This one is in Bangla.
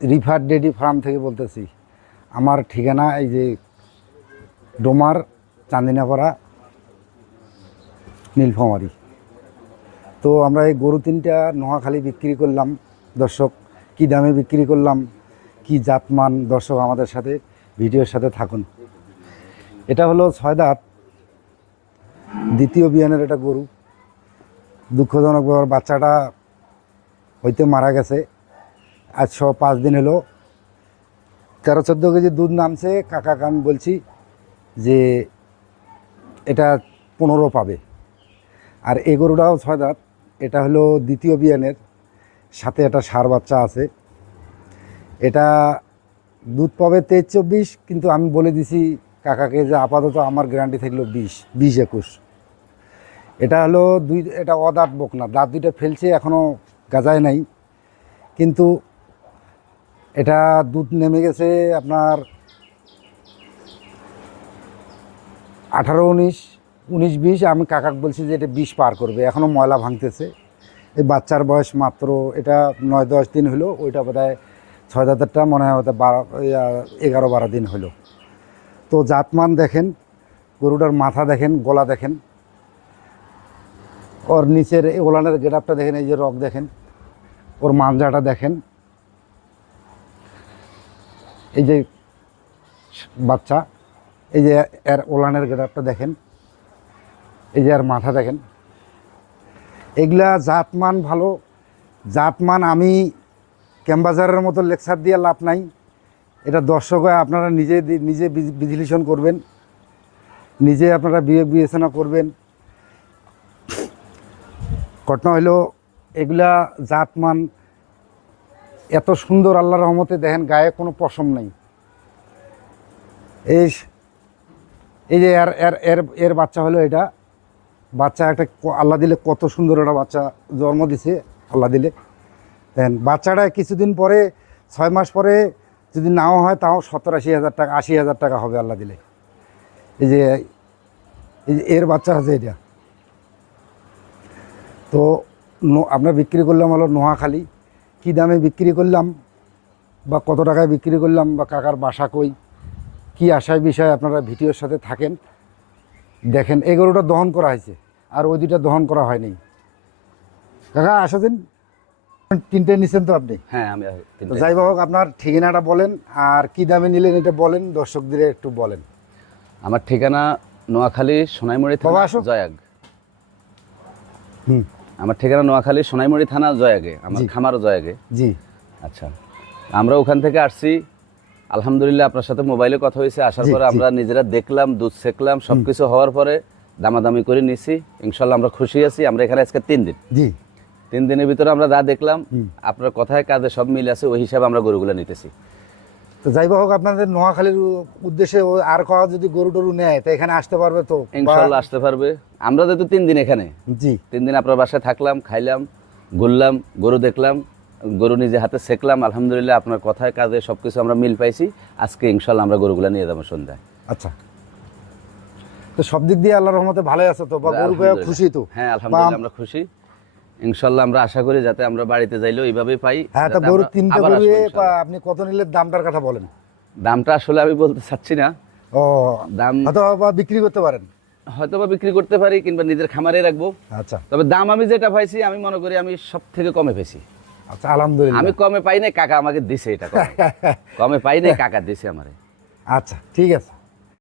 রিফার ডেডি ফার্ম থেকে বলতেছি। আমার ঠিকানা এই যে ডোমার, চান্দিনাপাড়া, নীলফামারি। তো আমরা এই গরু তিনটা নোয়াখালী বিক্রি করলাম। দর্শক, কি দামে বিক্রি করলাম? কি জাতমান? দর্শক আমাদের সাথে, ভিডিওর সাথে থাকুন। এটা হলো ছয় দাঁত। দ্বিতীয় বিয়ানের এটা গরু। দুঃখজনক বাচ্চাটা হইতে মারা গেছে। আজ ছ পাঁচ দিন হলো। তেরো চোদ্দ কেজি দুধ নামছে কাকাকে আমি বলছি যে এটা পনেরো পাবে। আর এ গরুটাও ছয় দাঁত, এটা হলো দ্বিতীয় বিয়ানের, সাথে একটা সার বাচ্চা আছে। এটা দুধ পাবে তেইশ চব্বিশ, কিন্তু আমি বলে দিছি কাকাকে যে আপাতত আমার গ্যারান্টি থাকল বিশ বিশ একুশ। এটা হলো দুই, এটা অদাঁত বকনা, দাঁত দুইটা ফেলছে এখনও গাজায় নাই। কিন্তু এটা দুধ নেমে গেছে আপনার আঠারো উনিশ উনিশ বিশ। আমি কাকাক বলছি যে এটা বিশ পার করবে। এখনও ময়লা ভাঙতেছে। এই বাচ্চার বয়স মাত্র এটা নয় দশ দিন হলো। ওইটা বোধ হয় ছয় দাঁতেরটা মনে হয় বারো এগারো বারো দিন হলো। তো জাতমান দেখেন, গরুটার মাথা দেখেন, গলা দেখেন। ওর নিচের ওলানের গেটআপটা দেখেন, এই যে রক দেখেন। ওর মাঞ্জাটা দেখেন। এই যে বাচ্চা, এই যে এর ওলানের গেটআপটা দেখেন, এই যে আর মাথা দেখেন। এগুলা জাতমান ভালো, জাতমান আমি ক্যাম্বাজারের মতো লেকচার দিয়ে লাভ নাই। এটা দর্শক হয়ে আপনারা নিজে নিজে বিশ্লেষণ করবেন, নিজে আপনারা বিবেক বিবেচনা করবেন। ঘটনা হলো এগুলা জাতমান এত সুন্দর আল্লাহ রহমতে দেখেন গায়ে কোনো পশম নেই। এই এই যে এর এর এর এর বাচ্চা হলো এটা। বাচ্চা একটা আল্লাহ দিলে কত সুন্দর একটা বাচ্চা জন্ম দিছে, আল্লাহ দিলে। দেন বাচ্চাটা কিছুদিন পরে, ছয় মাস পরে যদি নাও হয় তাও সত্তর আশি হাজার টাকা, আশি হাজার টাকা হবে আল্লাহ দিলে। এই যে এই যে এর বাচ্চা আছে এটা। তো আপনার বিক্রি করলাম হলো নোয়াখালী কী দামে বিক্রি করলাম বা কত টাকায় বিক্রি করলাম বা কাকার বাসা কই? কী আশায় বিষয়ে আপনারা ভিডিওর সাথে থাকেন? দেখেন এই গরুটা দহন করা হয়েছে আর ওই দুটা দহন করা হয়নি। কাকা আসা দিন তিনটে নিচ্ছেন তো আপনি? হ্যাঁ আমি যাই হোক আপনার ঠিকানাটা বলেন আর কি দামে নিলেন এটা বলেন দর্শকদের একটু বলেন। আমার ঠিকানা নোয়াখালী সোনাইমুড়ি থানা আসো। জয়াগ হুম। আমার ঠিকানা নোয়াখালী সোনাইমুড়ি থানা জয়াগে আমার খামারও জয়াগে। জি। আচ্ছা আমরা ওখান থেকে আসছি। আলহামদুলিল্লাহ আপনার সাথে মোবাইলে কথা হয়েছে আসার পরে আমরা নিজেরা দেখলাম দুধ সেকলাম সবকিছু হওয়ার পরে দামাদামি করে নিছি। ইনশাল্লাহ আমরা খুশি আছি আমরা এখানে আজকে তিন দিন। জি। তিন দিনের ভিতরে আমরা যা দেখলাম আপনার কথায় কাজে সব মিল আছে ওই হিসাবে আমরা গরুগুলো নিতেছি। তো যাই হোক আপনাদের নোয়াখালীর উদ্দেশ্যে আর কাউ যদি গরু টরু নেয় তো এখানে আসতে পারবে তো? ইনশাল্লাহ আসতে পারবে। আমরা যেহেতু তিন দিন এখানে জি। তিন দিন আপনার বাসায় থাকলাম খাইলাম ঘুরলাম গরু দেখলাম গরু নিজে হাতে সেকলাম আলহামদুলিল্লাহ আপনার কথায় কাজে সব কিছু আমরা মিল পাইছি। আজকে ইনশাল্লাহ আমরা গরুগুলো নিয়ে যাব সন্ধ্যায়। আচ্ছা। তো সব দিক দিয়ে আল্লাহর রহমতে ভালোই আছে তো বা গরু খুশি তো? হ্যাঁ আলহামদুলিল্লাহ আমরা খুশি। ইনশাল্লাহ আমরা আশা করি যাতে আমরা বাড়িতে যাইলেও এইভাবেই পাই হ্যাঁ তা গরু তিনটে গরু আপনি কত নিলে দামটার কথা বলেন? দামটা আসলে আমি বলতে চাচ্ছি না। ও দাম হয়তো বা বিক্রি করতে পারেন। হয়তো বা বিক্রি করতে পারি কিংবা নিজের খামারে রাখব। আচ্ছা। তবে দাম আমি যেটা পাইছি আমি মনে করি আমি সব থেকে কমে পেয়েছি। আচ্ছা আলহামদুলিল্লাহ। আমি কমে পাই নাই কাকা আমাকে দিছে এটা কমে। কমে পাই নাই কাকা দিছে আমারে। আচ্ছা ঠিক আছে।